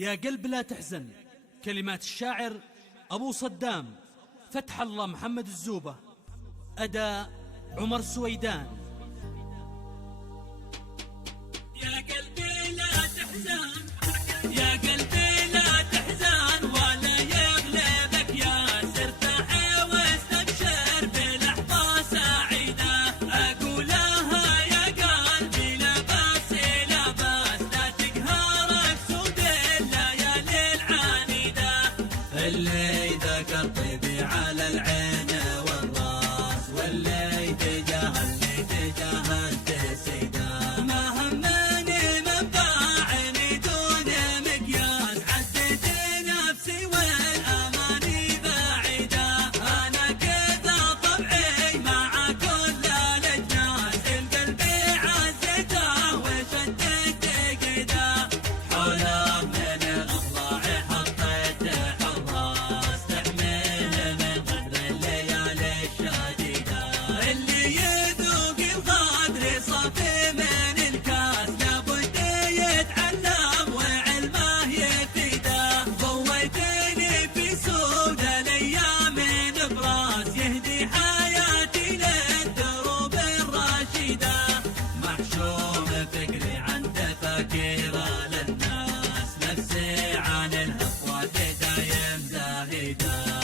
يا قلب لا تحزن. كلمات الشاعر أبو صدام فتح الله محمد الزوبة. أداء عمر سويدان. يا قلبي لا تحزن، يا قلبي لا تحزن ولا يغلبك ياسر، تعي واستبشر بلحظة سعيدة. أقولها يا قلبي لا بأس لا بأس، لا تقهرك سود الليالي العنيدة. اللي ذكر طيبي على العين والراس، واللي تجاهلني تجاهلت سيدا.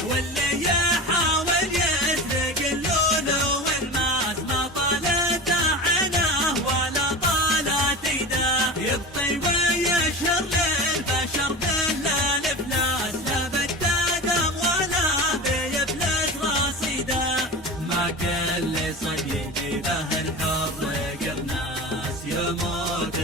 واللي يحاول يسرق اللؤلؤ والماس، ما طالت عينه ولا طالت يده. يبطي ويشهر للبشر بالله الافلاس، لا بالدم ولا بيفلس رصيده. ما كل صد يجيبه الحر قرناس، يموت